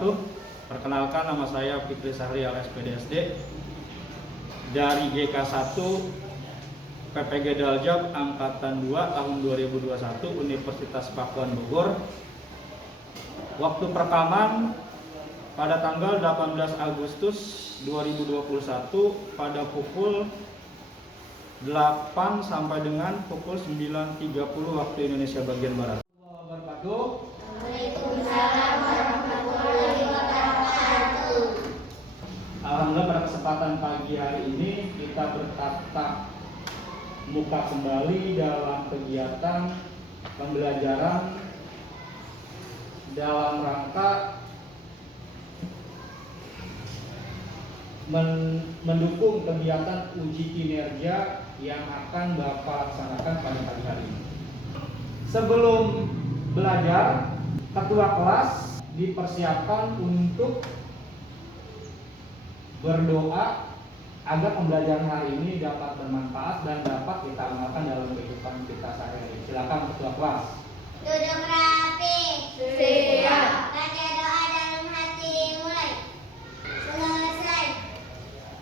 wabarakatuh. Perkenalkan, nama saya Fikri Sahrial SPDSD dari GK1 PPG Daljab Angkatan 2 tahun 2021 Universitas Pakuan Bogor. Waktu perekaman pada tanggal 18 Agustus 2021 pada pukul 8 sampai dengan pukul 9.30 waktu Indonesia bagian Barat. Waalaikumsalam warahmatullahi wabarakatuh. Alhamdulillah, pada kesempatan pagi hari ini kita bertatap muka kembali dalam kegiatan pembelajaran dalam rangka mendukung kegiatan uji kinerja yang akan Bapak laksanakan pada pagi hari ini. Sebelum belajar, ketua kelas dipersiapkan untuk berdoa agar pembelajaran hari ini dapat bermanfaat dan dapat kita amalkan dalam kehidupan kita sehari-hari. Silakan ketua kelas. Duduk rapi. Siap. Baca doa dalam hati, mulai. Selesai.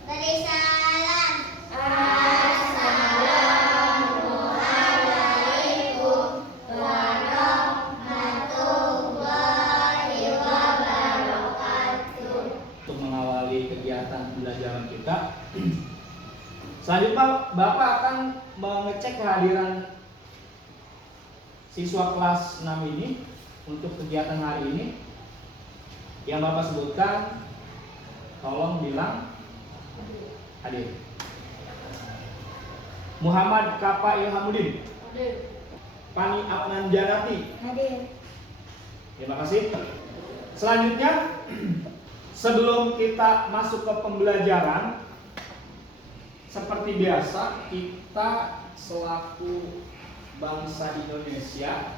Beri salam. Assalamualaikum warahmatullahi wabarakatuh. Untuk mengawali kegiatan pembelajaran kita, selanjutnya Bapak akan mengecek kehadiran siswa kelas 6 ini untuk kegiatan hari ini. Yang Bapak sebutkan, tolong bilang hadir. Muhammad Kapa Ilhamuddin, Pani Apnan Janati. Hadir. Terima kasih. Selanjutnya, sebelum kita masuk ke pembelajaran, seperti biasa kita selaku bangsa Indonesia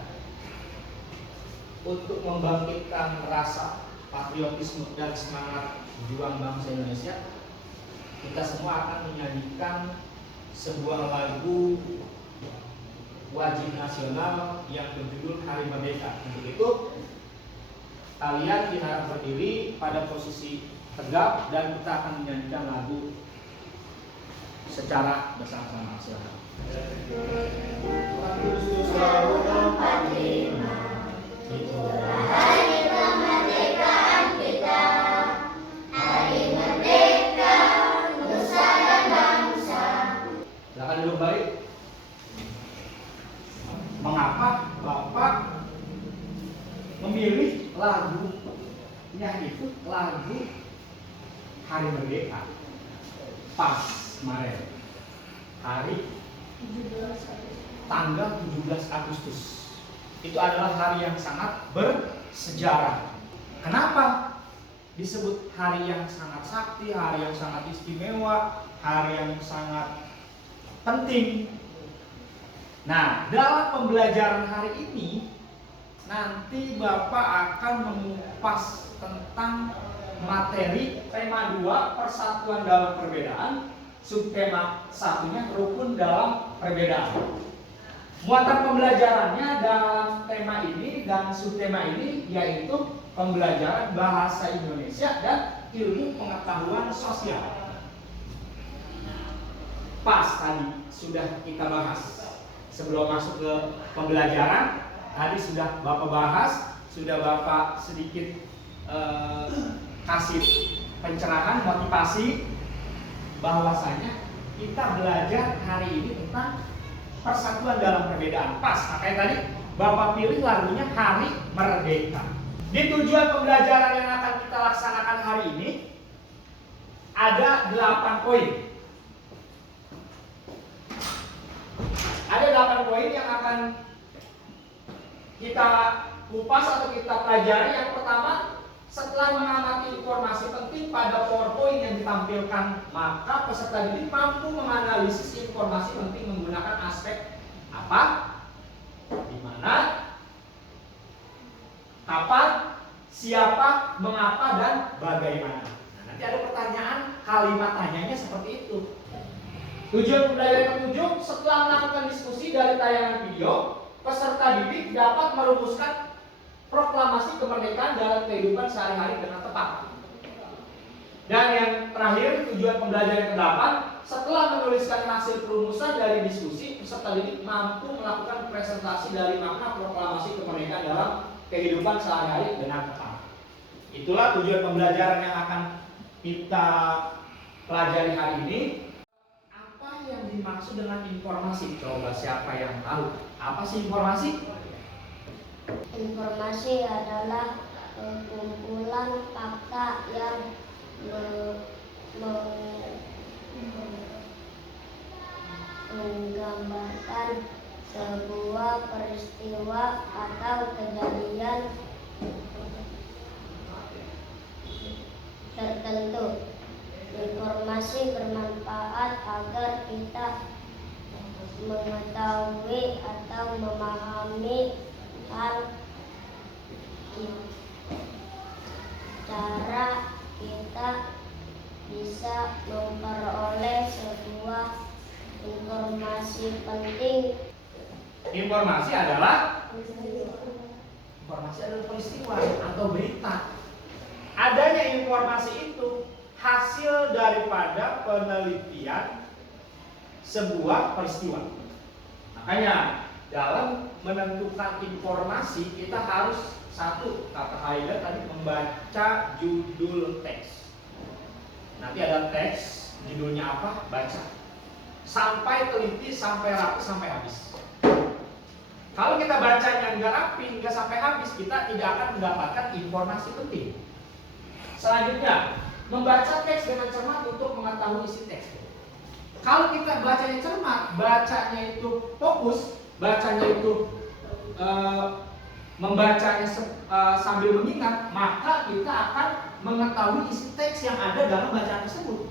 untuk membangkitkan rasa patriotisme dan semangat juang bangsa Indonesia, kita semua akan menyanyikan sebuah lagu wajib nasional yang berjudul Hari Merdeka. Untuk itu kalian diharap berdiri pada posisi tegap dan kita akan menyanyikan lagu secara bersama-sama. Silakan. Agustus tahun 45, itulah Hari kemerdekaan kita. Hari merdeka nusa dan bangsa. Silakan duduk baik. Mengapa Bapak memilih lagunya itu lagu Hari Merdeka? Pas kemarin hari tanggal 17 Agustus itu adalah hari yang sangat bersejarah. Kenapa disebut hari yang sangat sakti, hari yang sangat istimewa, hari yang sangat penting? Nah, dalam pembelajaran hari ini nanti Bapak akan mengupas tentang materi tema 2 persatuan dalam perbedaan, subtema 1-nya rukun dalam perbedaan. Muatan pembelajarannya dalam tema ini dan subtema ini yaitu pembelajaran bahasa Indonesia dan ilmu pengetahuan sosial. Pas tadi sudah kita bahas. Sebelum masuk ke pembelajaran, tadi sudah Bapak bahas, sudah Bapak sedikit kasih pencerahan, motivasi bahwasanya kita belajar hari ini tentang persatuan dalam perbedaan. Pas, makanya tadi Bapak pilih lagunya Hari Merdeka. Di tujuan pembelajaran yang akan kita laksanakan hari ini ada 8 poin. Ada 8 poin yang akan kita kupas atau kita pelajari. Yang pertama, setelah mengamati informasi penting pada PowerPoint yang ditampilkan, maka peserta didik mampu menganalisis informasi penting menggunakan aspek apa, di mana, kapan, siapa, mengapa, dan bagaimana. Nah, nanti ada pertanyaan, kalimat tanyanya seperti itu. Tujuan pembelajaran ke-7, setelah melakukan diskusi dari tayangan video, peserta didik dapat merumuskan proklamasi kemerdekaan dalam kehidupan sehari-hari dengan tepat. Dan yang terakhir, tujuan pembelajaran ke-8, setelah menuliskan hasil perumusan dari diskusi, peserta didik mampu melakukan presentasi dari makna proklamasi kemerdekaan dalam kehidupan sehari-hari dengan tepat. Itulah tujuan pembelajaran yang akan kita pelajari hari ini. Apa yang dimaksud dengan informasi? Coba siapa yang tahu? Apa sih informasi? Informasi adalah kumpulan fakta yang menggambarkan sebuah peristiwa atau kejadian tertentu. Informasi bermanfaat agar kita mengetahui atau memahami hal cara kita bisa memperoleh sebuah informasi penting. Informasi adalah peristiwa atau berita. Adanya informasi itu hasil daripada penelitian sebuah peristiwa. Makanya dalam menentukan informasi kita harus satu, kata Haida tadi, membaca judul teks. Nanti ada teks, judulnya apa? Baca. Sampai teliti, sampai rapi, sampai habis. Kalau kita bacanya nggak rapi, nggak sampai habis, kita tidak akan mendapatkan informasi penting. Selanjutnya, membaca teks dengan cermat untuk mengetahui isi teks. Kalau kita bacanya cermat, bacanya itu fokus, bacanya itu membacanya sambil mengingat, maka kita akan mengetahui isi teks yang ada dalam bacaan tersebut.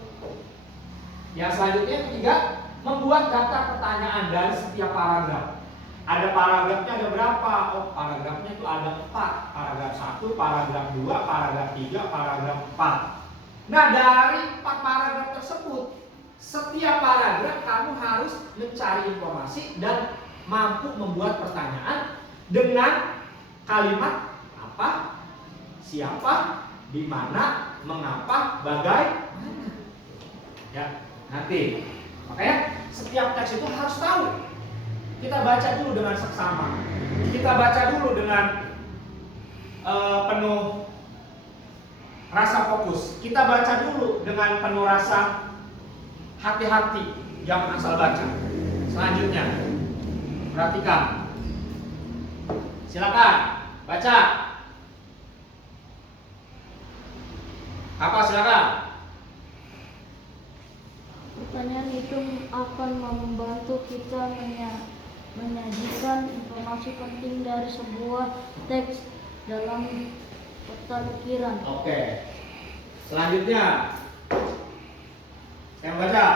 Yang selanjutnya, yang ketiga, membuat daftar pertanyaan dari setiap paragraf. Ada paragrafnya ada berapa? Oh, paragrafnya itu ada 4. Paragraf 1, paragraf 2, paragraf 3, paragraf 4. Nah, dari 4 paragraf tersebut, setiap paragraf kamu harus mencari informasi dan mampu membuat pertanyaan dengan kalimat apa, siapa, di mana, mengapa, bagaimana. Ya, nanti. Makanya setiap teks itu harus tahu. Kita baca dulu dengan seksama. Kita baca dulu dengan penuh rasa fokus. Kita baca dulu dengan penuh rasa hati-hati, jangan asal baca. Selanjutnya, perhatikan. Silakan baca. Apa silakan? Pertanyaan itu akan membantu kita menyajikan informasi penting dari sebuah teks dalam pemikiran. Oke. Selanjutnya, saya baca.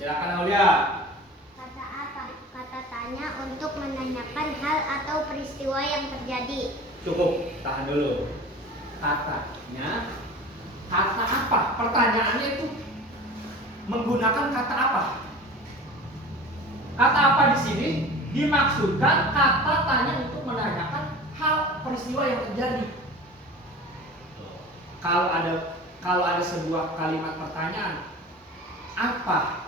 Silakan Aulia. Kata apa? Kata tanya untuk menanyakan hal atau peristiwa yang terjadi. Cukup, tahan dulu. Katanya, kata apa? Pertanyaannya itu menggunakan kata apa? Kata apa di sini dimaksudkan kata tanya untuk menanyakan hal peristiwa yang terjadi. Kalau ada sebuah kalimat pertanyaan, apa?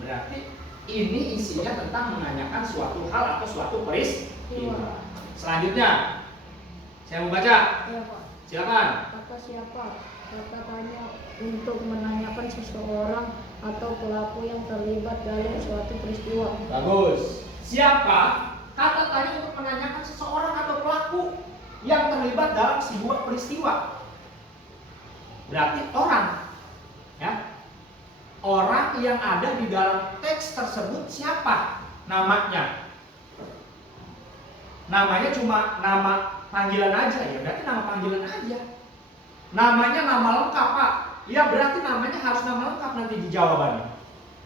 Berarti ini isinya tentang menanyakan suatu hal atau suatu peristiwa. Selanjutnya, saya mau baca. Ya, Pak. Silakan. Kata siapa? Kata tanya untuk menanyakan seseorang atau pelaku yang terlibat dalam suatu peristiwa. Bagus. Siapa? Kata tanya untuk menanyakan seseorang atau pelaku yang terlibat dalam sebuah peristiwa. Berarti orang, ya. Orang yang ada di dalam teks tersebut siapa? Namanya. Namanya cuma nama panggilan aja ya, berarti nama panggilan aja. Namanya nama lengkap, Pak. Ya berarti namanya harus nama lengkap nanti di jawabannya.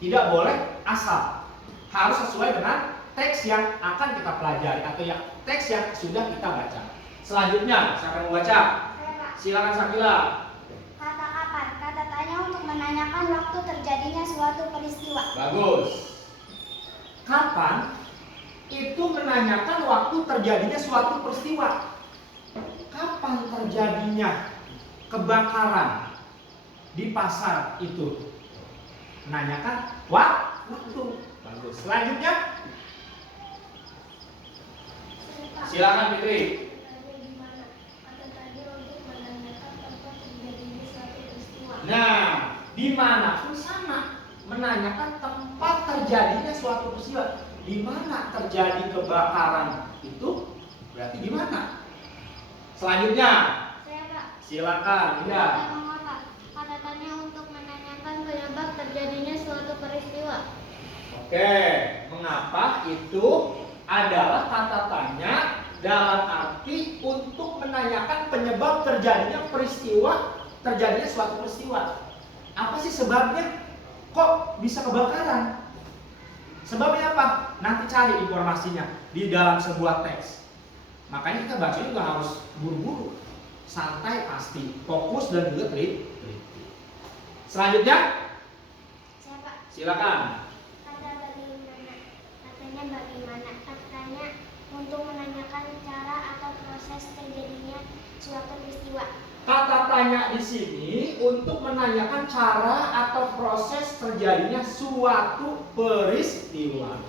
Tidak boleh asal. Harus sesuai dengan teks yang akan kita pelajari atau yang teks yang sudah kita baca. Selanjutnya, siapa yang mau baca? Silakan Sakila. Kata kapan? Kata tanya untuk menanyakan waktu terjadinya suatu peristiwa. Bagus. Kapan? Itu menanyakan waktu terjadinya suatu peristiwa. Kapan terjadinya kebakaran di pasar itu? Menanyakan waktu. Bagus. Selanjutnya, silakan Fitri. Nah, di mana pun sama, menanyakan tempat terjadinya suatu peristiwa. Di mana terjadi kebakaran itu berarti di mana? Selanjutnya, Saya, Pak. silakan. Ya. Kata tanya untuk menanyakan penyebab terjadinya suatu peristiwa. Oke, mengapa itu adalah kata tanya dalam arti untuk menanyakan penyebab terjadinya suatu peristiwa. Apa sih sebabnya? Kok bisa kebakaran? Sebabnya apa? Nanti cari informasinya di dalam sebuah teks. Makanya kita baca juga harus buru-buru, santai pasti, fokus dan juga teliti. Selanjutnya, Saya, Pak. silakan. Katanya untuk menanyakan cara atau proses terjadinya suatu peristiwa. Kata tanya di sini untuk menanyakan cara atau proses terjadinya suatu peristiwa.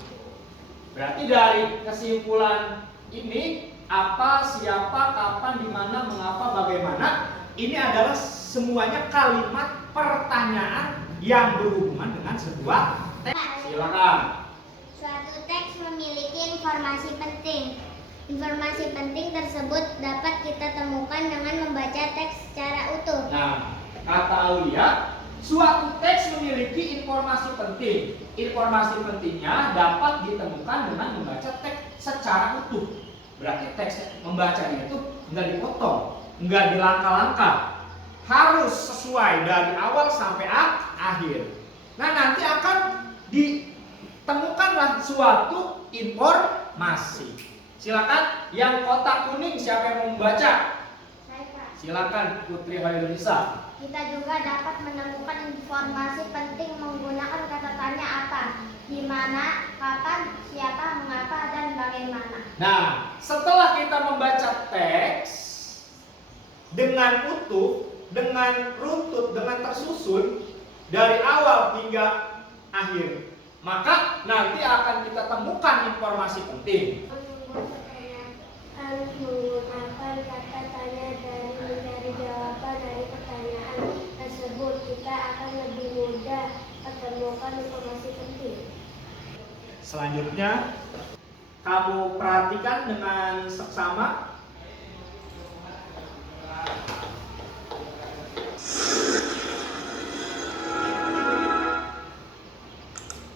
Berarti dari kesimpulan ini, apa, siapa, kapan, di mana, mengapa, bagaimana, ini adalah semuanya kalimat pertanyaan yang berhubungan dengan sebuah teks. Silakan. Suatu teks memiliki informasi penting. Informasi penting tersebut dapat kita temukan dengan membaca teks secara utuh. Nah, kata Aulia, suatu teks memiliki informasi penting. Informasi pentingnya dapat ditemukan dengan membaca teks secara utuh. Berarti teks membacanya itu nggak dipotong, nggak dilangkah-langkah, harus sesuai dari awal sampai akhir. Nah, nanti akan ditemukanlah suatu informasi. Silakan, yang kotak kuning siapa yang mau membaca? Saya, Pak. Silakan Putri Hairunisa. Kita juga dapat menemukan informasi penting menggunakan kata tanya apa, di mana, kapan, siapa, mengapa, dan bagaimana. Nah, setelah kita membaca teks dengan utuh, dengan runtut, dengan tersusun dari awal hingga akhir, maka nanti akan kita temukan informasi penting. Menggunakan kata tanya dari mencari jawaban dari pertanyaan tersebut, kita akan lebih mudah menemukan informasi penting. Selanjutnya, kamu perhatikan dengan seksama.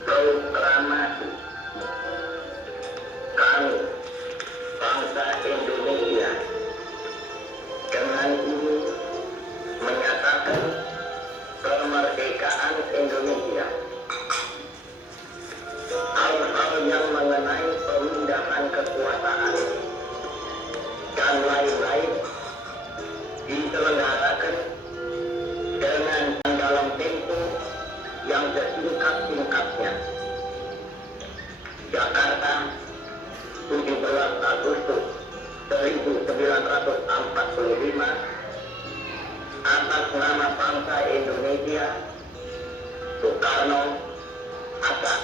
Proklamasi kami bangsa Indonesia dengan ini menyatakan kemerdekaan Indonesia. Hal-hal yang mengenai pemindahan kekuasaan dan lain-lain diselenggarakan dengan dalam tempo yang sesingkat-singkatnya. Jakarta, 17 Agustus 1945, atas nama bangsa Indonesia, Soekarno, Hatta.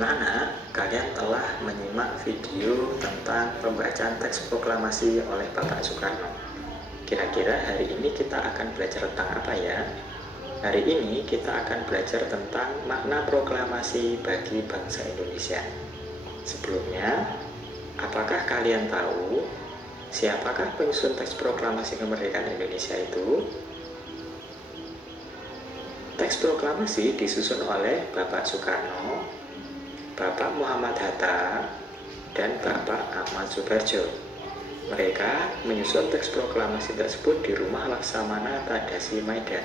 Anak-anak, kalian telah menyimak video tentang pembacaan teks proklamasi oleh Bapak Soekarno. Kira-kira hari ini kita akan belajar tentang apa ya? Hari ini kita akan belajar tentang makna proklamasi bagi bangsa Indonesia. Sebelumnya, apakah kalian tahu siapakah penyusun teks proklamasi kemerdekaan Indonesia itu? Teks proklamasi disusun oleh Bapak Soekarno, Bapak Muhammad Hatta, dan Bapak Ahmad Subarjo. Mereka menyusun teks proklamasi tersebut di rumah Laksamana Tadasi Maidan.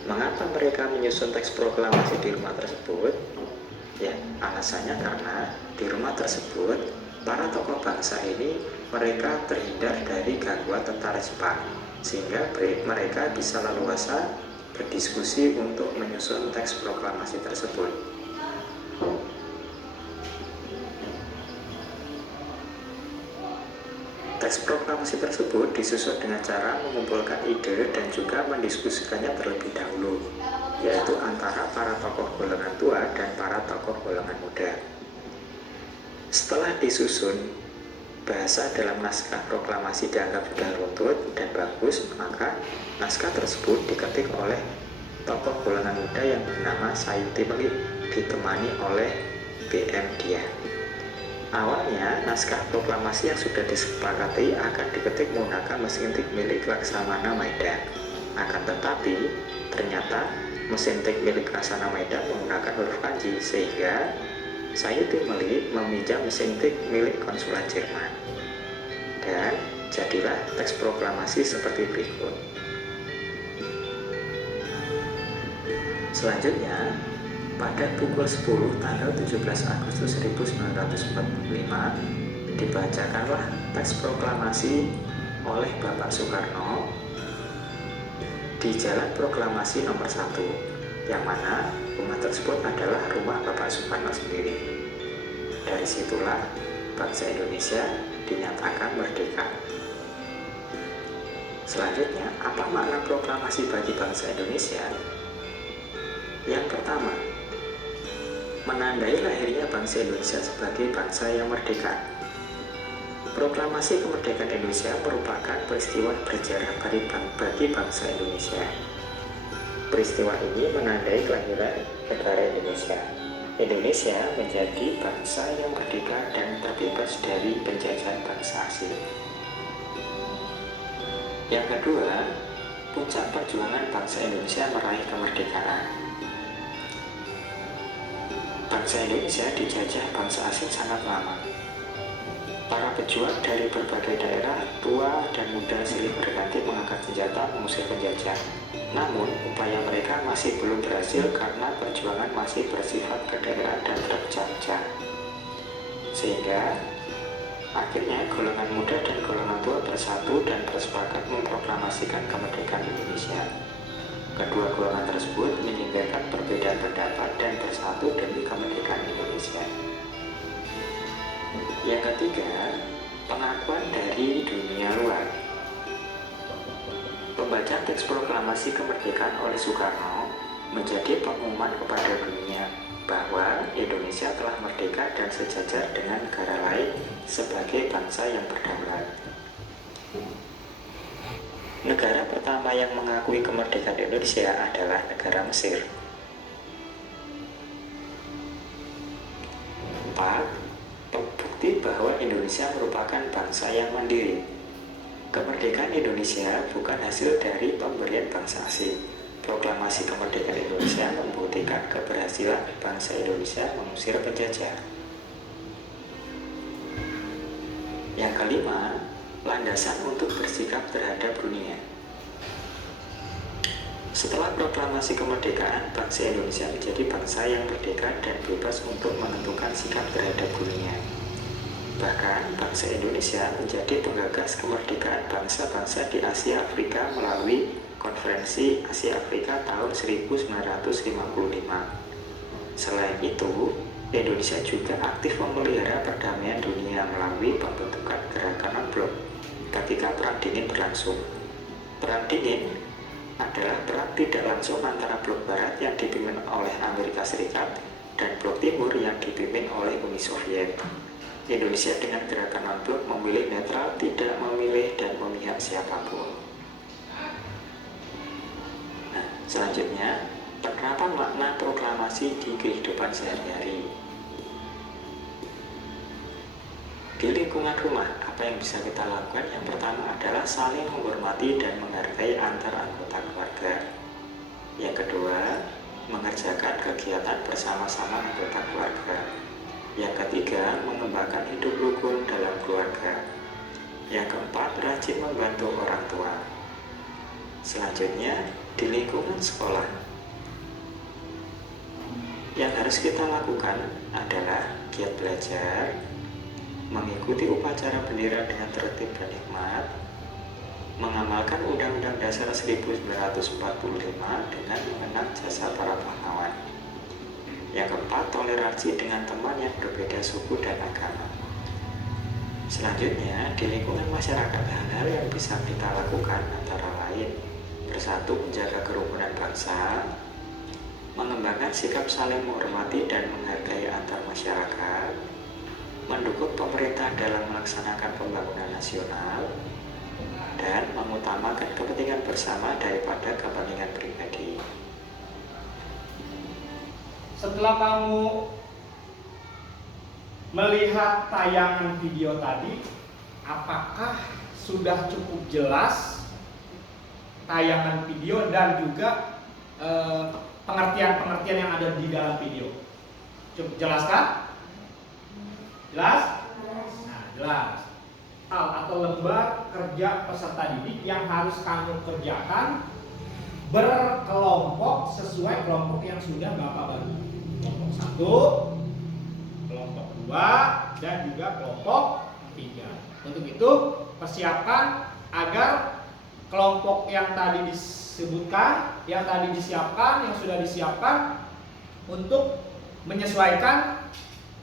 Mengapa mereka menyusun teks proklamasi di rumah tersebut? Ya, alasannya karena di rumah tersebut para tokoh bangsa ini mereka terhindar dari gangguan tentara Jepang, sehingga mereka bisa leluasa berdiskusi untuk menyusun teks proklamasi tersebut. Teks proklamasi tersebut disusun dengan cara mengumpulkan ide dan juga mendiskusikannya terlebih dahulu, yaitu antara para tokoh golongan tua dan para tokoh golongan muda. Setelah disusun, bahasa dalam naskah proklamasi dianggap sudah runtut dan bagus, maka naskah tersebut diketik oleh tokoh golongan muda yang bernama Sayuti Melik, ditemani oleh B.M. Dia. Awalnya, naskah proklamasi yang sudah disepakati akan diketik menggunakan mesin tik milik Laksamana Maidan. Akan tetapi, ternyata mesin tik milik Laksamana Maidan menggunakan huruf kanji, sehingga Sayuti Melik meminjam mesin tik milik konsulat Jerman. Dan jadilah teks proklamasi seperti berikut. Selanjutnya, pada pukul 10 tanggal 17 Agustus 1945 dibacakanlah teks proklamasi oleh Bapak Soekarno di Jalan Proklamasi nomor 1, yang mana rumah tersebut adalah rumah Bapak Soekarno sendiri. Dari situlah bangsa Indonesia dinyatakan merdeka. Selanjutnya, apa makna proklamasi bagi bangsa Indonesia? Yang pertama, menandai lahirnya bangsa Indonesia sebagai bangsa yang merdeka. Proklamasi kemerdekaan Indonesia merupakan peristiwa bersejarah bagi bangsa Indonesia. Peristiwa ini menandai kelahiran negara Indonesia. Indonesia menjadi bangsa yang merdeka dan terbebas dari penjajahan bangsa asing. Yang kedua, puncak perjuangan bangsa Indonesia meraih kemerdekaan. Bangsa Indonesia dijajah bangsa asing sangat lama. Para pejuang dari berbagai daerah, tua dan muda silih berganti mengangkat senjata mengusir penjajah. Namun, upaya mereka masih belum berhasil karena perjuangan masih bersifat kedaerahan dan terpecah-pecah. Sehingga, akhirnya golongan muda dan golongan tua bersatu dan bersepakat memproklamasikan kemerdekaan Indonesia. Kedua golongan tersebut meninggalkan perbedaan pendapat dan bersatu demi kemerdekaan Indonesia. Yang ketiga, pengakuan dari dunia luar. Pembacaan teks proklamasi kemerdekaan oleh Soekarno menjadi pengumuman kepada dunia bahwa Indonesia telah merdeka dan sejajar dengan negara lain sebagai bangsa yang berdaulat. Negara pertama yang mengakui kemerdekaan Indonesia adalah negara Mesir. 4. Bukti bahwa Indonesia merupakan bangsa yang mandiri. Kemerdekaan Indonesia bukan hasil dari pemberian bangsa asing. Proklamasi kemerdekaan Indonesia membuktikan keberhasilan bangsa Indonesia mengusir penjajah. Yang kelima, landasan untuk bersikap terhadap dunia. Setelah proklamasi kemerdekaan, bangsa Indonesia menjadi bangsa yang merdeka dan bebas untuk menentukan sikap terhadap dunia. Bahkan, bangsa Indonesia menjadi penggagas kemerdekaan bangsa-bangsa di Asia Afrika melalui Konferensi Asia Afrika tahun 1955. Selain itu, Indonesia juga aktif memelihara perdamaian dunia melalui pembentukan gerakan non-blok ketika Perang Dingin berlangsung. Perang Dingin adalah perang tidak langsung antara blok barat yang dipimpin oleh Amerika Serikat dan blok timur yang dipimpin oleh Uni Soviet. Indonesia dengan gerakan non-blok memilih netral, tidak memilih dan memihak siapapun. Nah, selanjutnya, penerapan makna proklamasi di kehidupan sehari-hari. Di lingkungan rumah, apa yang bisa kita lakukan? Yang pertama adalah saling menghormati dan menghargai antar anggota keluarga. Yang kedua, mengerjakan kegiatan bersama-sama anggota keluarga. Yang ketiga, mengembangkan hidup rukun dalam keluarga. Yang keempat, rajin membantu orang tua. Selanjutnya, di lingkungan sekolah, yang harus kita lakukan adalah giat belajar, mengikuti upacara bendera dengan tertib dan hikmat, mengamalkan Undang-Undang Dasar 1945 dengan mengenang jasa para pahlawan. Yang keempat, toleransi dengan teman yang berbeda suku dan agama. Selanjutnya, di lingkungan masyarakat hal-hal yang bisa kita lakukan antara lain bersatu menjaga kerukunan bangsa, mengembangkan sikap saling menghormati dan menghargai antar masyarakat, mendukung pemerintah dalam melaksanakan pembangunan nasional, dan mengutamakan kepentingan bersama daripada kepentingan pribadi. Setelah kamu melihat tayangan video tadi, apakah sudah cukup jelas tayangan video dan juga pengertian-pengertian yang ada di dalam video? Cukup jelas kan? Jelas? Nah, jelas. Hal atau lembar kerja peserta didik yang harus kamu kerjakan berkelompok sesuai kelompok yang sudah Bapak bagi. Kelompok 1, kelompok 2, dan juga kelompok 3. Untuk itu, persiapkan agar kelompok yang tadi disebutkan, yang tadi disiapkan, yang sudah disiapkan untuk menyesuaikan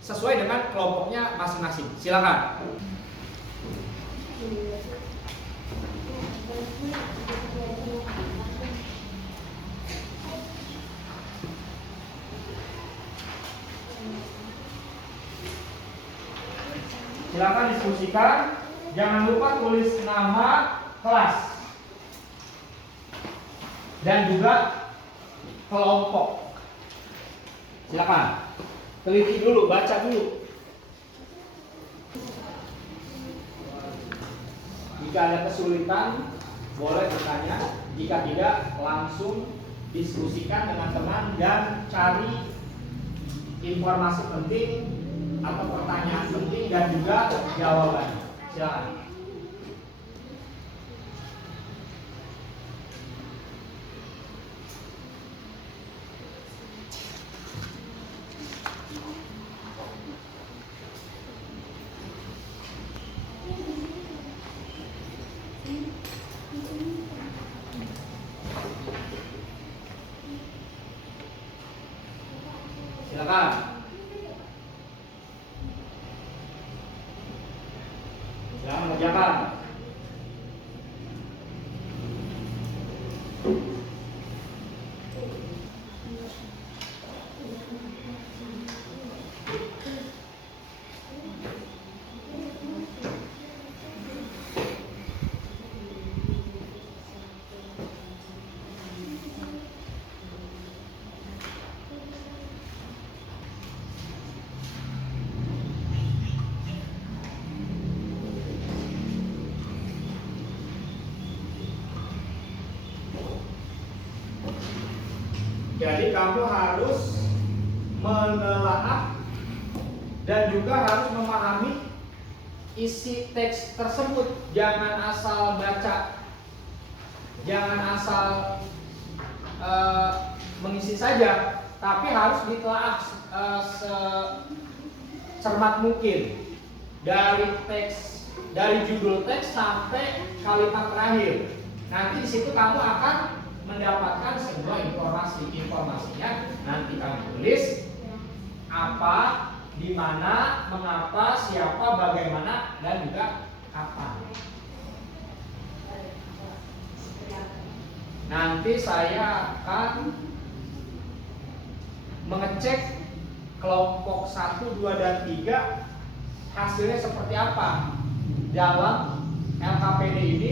sesuai dengan kelompoknya masing-masing. Silakan. Silakan diskusikan. Jangan lupa tulis nama kelas dan juga kelompok. Silakan. Teliti dulu, baca dulu. Jika ada kesulitan, boleh bertanya. Jika tidak, langsung diskusikan dengan teman dan cari informasi penting atau pertanyaan penting dan juga jawabannya. Silakan. Silakan. Silakan mengerjakan. Jadi kamu harus menelaah dan juga harus memahami isi teks tersebut. Jangan asal baca, jangan asal mengisi saja, tapi harus ditelaah secermat mungkin dari teks, dari judul teks sampai kalimat terakhir. Nanti di situ kamu akan mendapatkan sebuah informasinya nanti kamu tulis apa, di mana, mengapa, siapa, bagaimana, dan juga kapan. Nanti saya akan mengecek kelompok 1, 2, dan 3 hasilnya seperti apa dalam LKPD ini,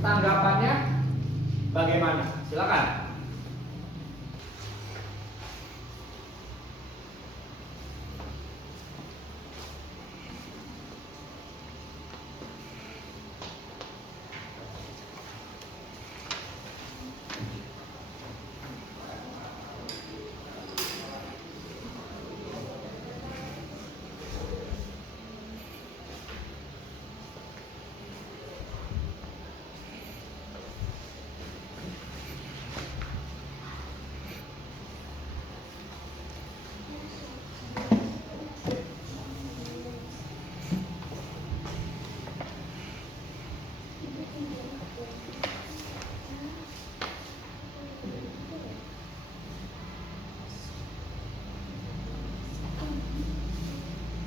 tanggapannya bagaimana? Silakan.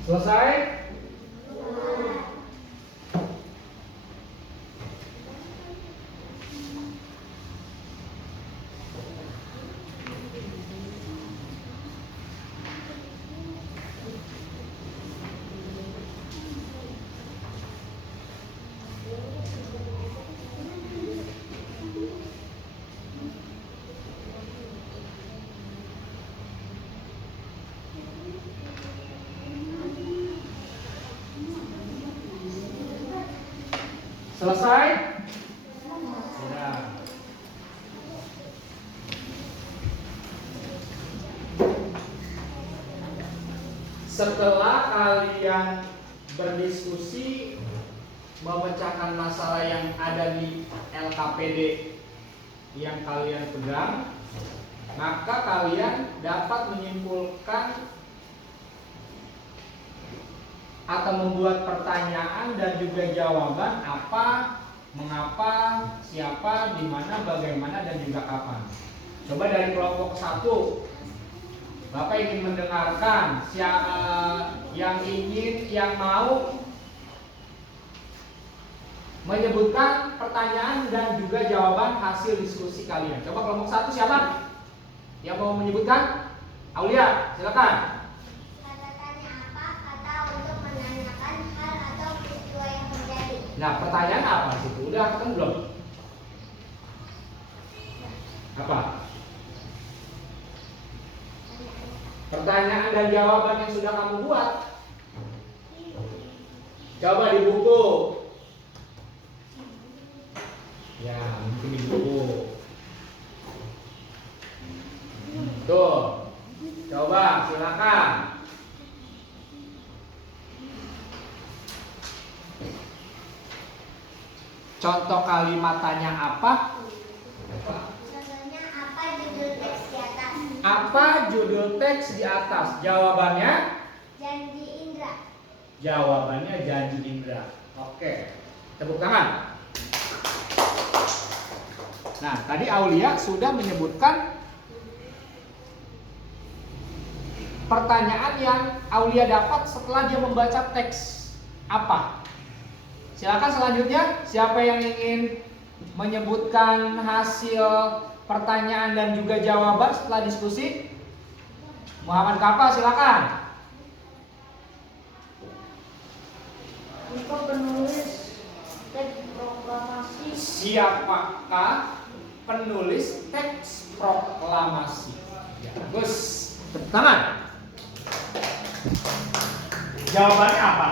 Selesai? Selesai? Ya. Setelah kalian berdiskusi memecahkan masalah yang ada di LKPD yang kalian pegang, maka kalian dapat menyimpulkan atau membuat pertanyaan dan juga jawaban apa, mengapa, siapa, di mana, bagaimana, dan juga kapan. Coba dari kelompok 1, Bapak ingin mendengarkan yang mau menyebutkan pertanyaan dan juga jawaban hasil diskusi kalian. Coba kelompok 1 siapa? Yang mau menyebutkan? Aulia, silakan. Kata-tanya apa? Kata untuk menanyakan hal atau peristiwa yang terjadi. Nah, pertanyaan apa situ? Udah ketemu belum? Apa? Pertanyaan dan jawaban yang sudah kamu buat. Coba di buku. Ya, mungkin di buku. Tuh. Coba silakan. Contoh kalimatnya apa? Contohnya apa judul teks di atas? Apa judul teks di atas? Jawabannya? Janji Indra. Jawabannya janji Indra. Oke. Tepuk tangan. Nah, tadi Aulia sudah menyebutkan pertanyaan yang Aulia dapat setelah dia membaca teks apa. Silakan selanjutnya, siapa yang ingin menyebutkan hasil pertanyaan dan juga jawaban setelah diskusi? Muhammad Kapa, silakan. Untuk penulis teks proklamasi. Siapakah penulis teks proklamasi? Ya, bagus. Tepuk tangan. Jawabannya apa?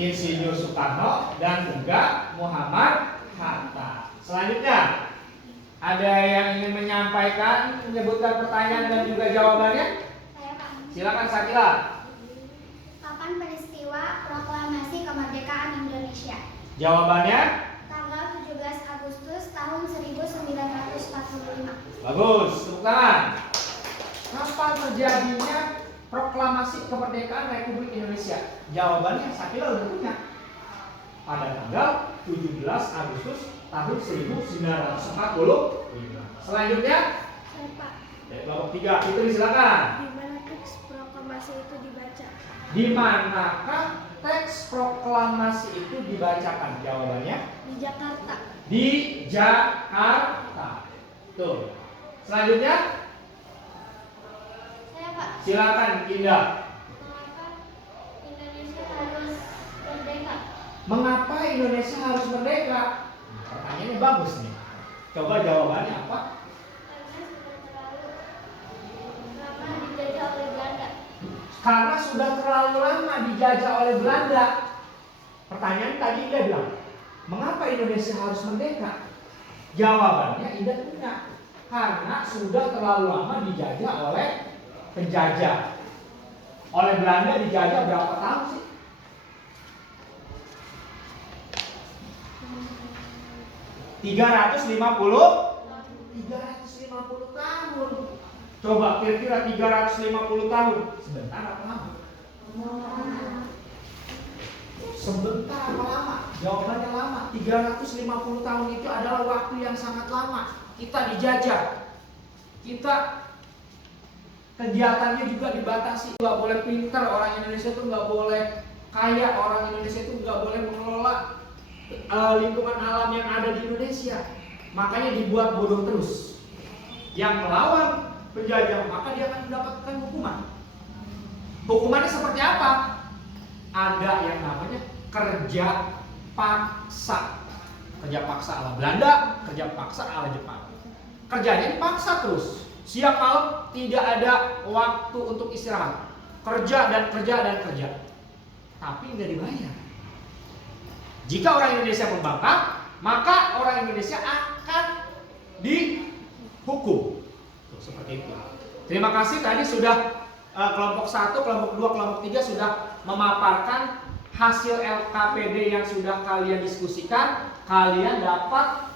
Insinyur Soekarno dan juga Muhammad Hatta. Selanjutnya, ada yang ingin menyampaikan, menyebutkan pertanyaan dan juga jawabannya? Saya Pak. Silakan Sakila. Kapan peristiwa proklamasi kemerdekaan Indonesia? Jawabannya? Tanggal 17 Agustus tahun 1945. Bagus, tepuk tangan. Kapan terjadinya proklamasi kemerdekaan Republik Indonesia? Jawabannya Sakila udah punya. Pada tanggal 17 Agustus tahun 1945. Selanjutnya, Saya Pak. dari kelompok 3, itu silakan. Di mana teks proklamasi itu dibaca? Di manakah teks proklamasi itu dibacakan? Jawabannya Di Jakarta. di Jakarta. Tuh. Selanjutnya, Saya Pak. silakan Indah. Mengapa Indonesia harus merdeka? Mengapa Indonesia harus merdeka? Pertanyaannya bagus nih. Coba jawabannya apa? Karena sudah terlalu lama dijajah oleh Karena sudah terlalu lama dijajah oleh Belanda. Belanda. Pertanyaan tadi Indah bilang, mengapa Indonesia harus merdeka? Jawabannya Indah punya. Karena sudah terlalu lama dijajah oleh penjajah. Oleh Belanda dijajah berapa tahun sih? 350 tahun. Coba kira-kira 350 tahun. Sebentar apa lama? Sebentar apa lama? Jawabannya lama. 350 tahun itu adalah waktu yang sangat lama. Kita dijajah. Kita kegiatannya juga dibatasi. Nggak boleh pintar orang Indonesia itu, nggak boleh kaya orang Indonesia itu, nggak boleh mengelola lingkungan alam yang ada di Indonesia. Makanya dibuat bodoh terus. Yang melawan penjajah maka dia akan mendapatkan hukuman. Hukumannya seperti apa? Ada yang namanya kerja paksa. Kerja paksa ala Belanda, kerja paksa ala Jepang. Kerjanya dipaksa terus. Siang malam tidak ada waktu untuk istirahat. Kerja dan kerja dan kerja. tapi nggak dibayar. Jika orang Indonesia membangkang, maka orang Indonesia akan dihukum. Tuh, seperti itu. Terima kasih tadi sudah kelompok 1, kelompok 2, kelompok 3 sudah memaparkan hasil LKPD yang sudah kalian diskusikan. Kalian dapat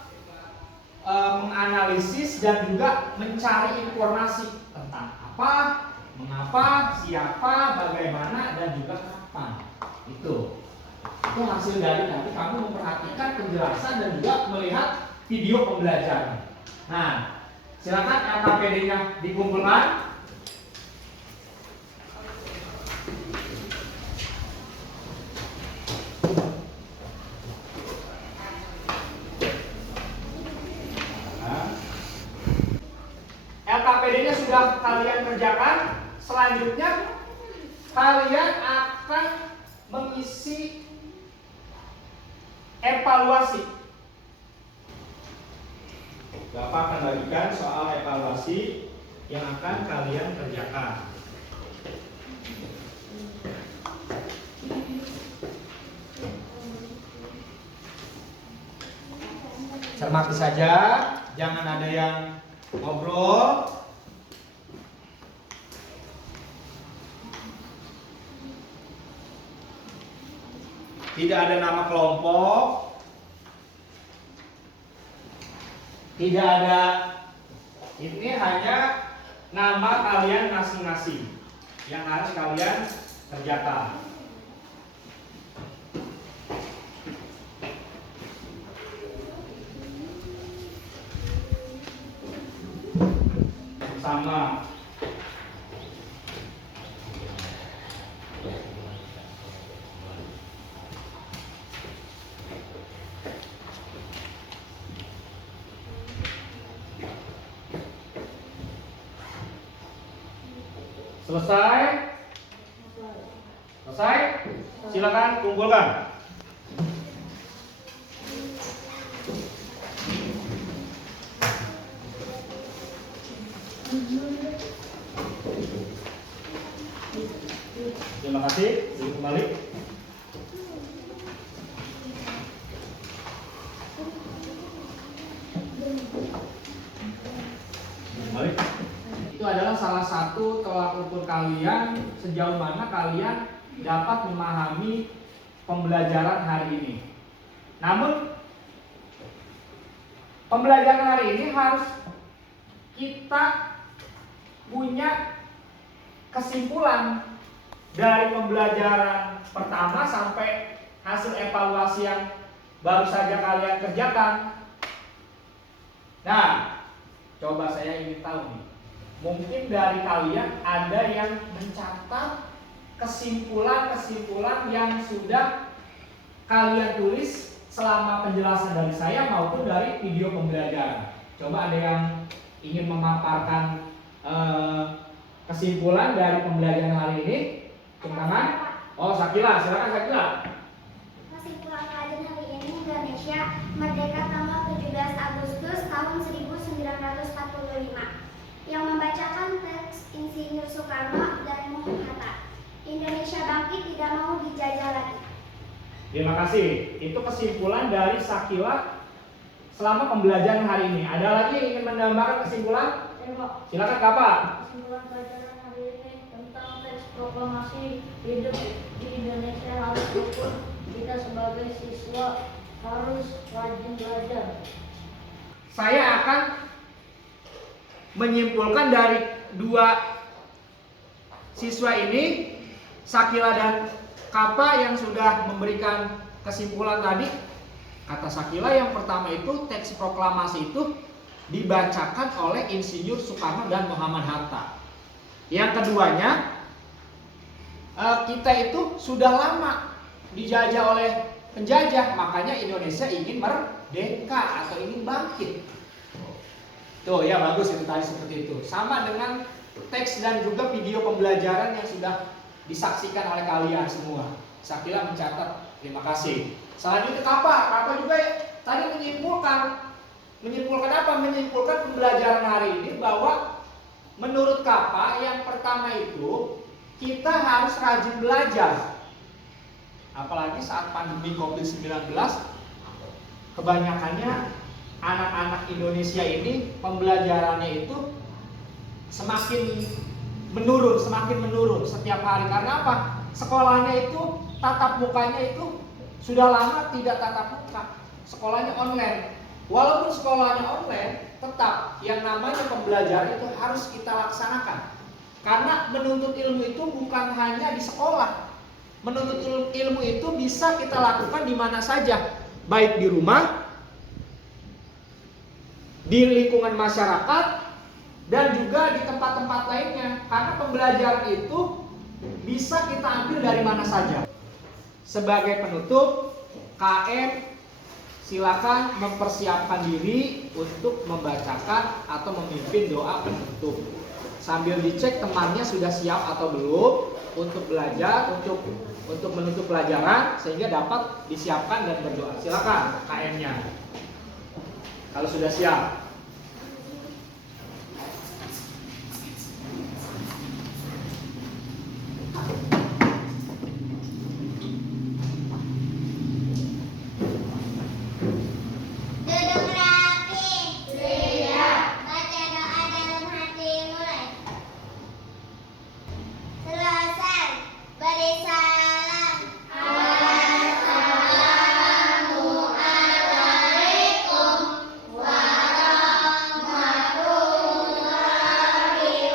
menganalisis dan juga mencari informasi tentang apa, mengapa, siapa, bagaimana, dan juga kapan. Itu hasil dari nanti kamu memperhatikan penjelasan dan juga melihat video pembelajaran. Nah, silakan LKPD-nya dikumpulkan. LKPD-nya sudah kalian kerjakan. Selanjutnya kalian akan mengisi evaluasi. Bapak akan bagikan soal evaluasi yang akan kalian kerjakan. Cermati saja, jangan ada yang ngobrol. Tidak ada nama kelompok. Tidak ada, ini hanya nama kalian masing-masing yang harus kalian kerjakan. Sama. Selesai? Selesai? Silakan kumpulkan. Terima kasih. Duduk kembali. Kembali. Itu adalah salah satu tolak ukur kalian sejauh mana kalian dapat memahami pembelajaran hari ini. Namun pembelajaran hari ini harus kita punya kesimpulan dari pembelajaran pertama sampai hasil evaluasi yang baru saja kalian kerjakan. Nah, coba saya ingin tahu nih, mungkin dari kalian ada yang mencatat kesimpulan-kesimpulan yang sudah kalian tulis selama penjelasan dari saya maupun dari video pembelajaran. Coba ada yang ingin memaparkan kesimpulan dari pembelajaran hari ini? Tangan. Oh, Sakila, silakan Sakila. Kesimpulan pelajaran hari ini, Indonesia merdeka tanggal 17 Agustus tahun 1945. Yang membacakan teks Insinyur Soekarno dan Muhammad Hatta. Indonesia bangkit, tidak mau dijajah lagi. Terima kasih. Itu kesimpulan dari Sakila selama pembelajaran hari ini. Ada lagi yang ingin menambahkan kesimpulan? Silakan Bapak. Kesimpulan pelajaran hari ini tentang teks proklamasi hidup di Indonesia harus rukun. Kita sebagai siswa harus rajin belajar. Saya akan menyimpulkan dari dua siswa ini, Sakila dan Kapa yang sudah memberikan kesimpulan tadi. Kata Sakila yang pertama itu teks proklamasi itu dibacakan oleh Insinyur Soekarno dan Muhammad Hatta. Yang keduanya, kita itu sudah lama dijajah oleh penjajah, makanya Indonesia ingin merdeka atau ingin bangkit. Tuh ya, bagus itu tadi seperti itu. Sama dengan teks dan juga video pembelajaran yang sudah disaksikan oleh kalian semua. Sakila mencatat, terima kasih. Selanjutnya Kapa juga tadi menyimpulkan apa? Menyimpulkan pembelajaran hari ini bahwa menurut Kapa yang pertama itu kita harus rajin belajar. Apalagi saat pandemi COVID-19, kebanyakannya anak-anak Indonesia ini pembelajarannya itu semakin menurun setiap hari. Karena apa? Sekolahnya itu tatap mukanya itu sudah lama tidak tatap muka. Sekolahnya online. Walaupun sekolahnya online, tetap yang namanya pembelajaran itu harus kita laksanakan. Karena menuntut ilmu itu bukan hanya di sekolah. Menuntut ilmu itu bisa kita lakukan di mana saja, baik di rumah, di lingkungan masyarakat, dan juga di tempat-tempat lainnya. Karena pembelajaran itu bisa kita ambil dari mana saja. Sebagai penutup, KM silakan mempersiapkan diri untuk membacakan atau memimpin doa penutup. Sambil dicek temannya sudah siap atau belum untuk belajar, untuk menutup pelajaran sehingga dapat disiapkan dan berdoa. Silakan KM-nya. Kalau sudah siap. Duduk rapi. Siap. Baca doa dalam hati mulai. Selesai. Beri salam. Assalamualaikum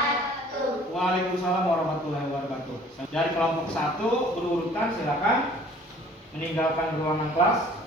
warahmatullahi wabarakatuh. Waalaikumsalam warahmatullahi wabarakatuh. Dari kelompok 1 berurutan silakan meninggalkan ruangan kelas.